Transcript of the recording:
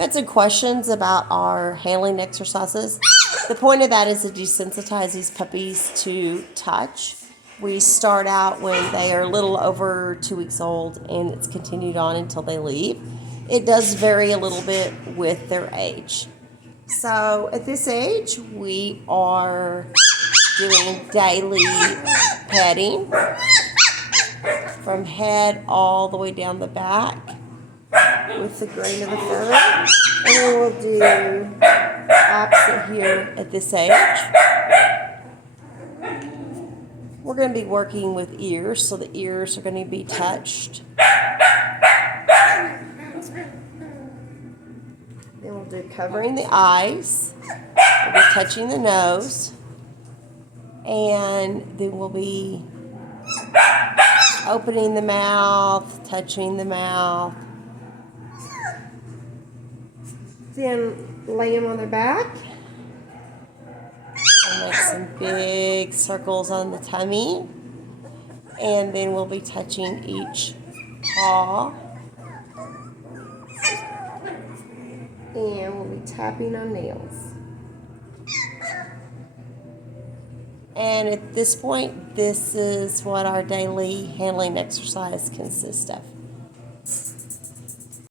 Had some questions about our handling exercises. The point of that is to desensitize these puppies to touch. We start out when they are a little over 2 weeks old, and it's continued on until they leave. It does vary a little bit with their age. So at this age, we are doing daily petting from head all the way down the back with the grain of the fur. And then we'll do opposite here at this age. We're going to be working with ears, so the ears are going to be touched. Then we'll do covering the eyes. We'll be touching the nose. And then we'll be opening the mouth, touching the mouth. Then lay them on their back. And make some big circles on the tummy. And then we'll be touching each paw. And we'll be tapping on nails. And at this point, this is what our daily handling exercise consists of.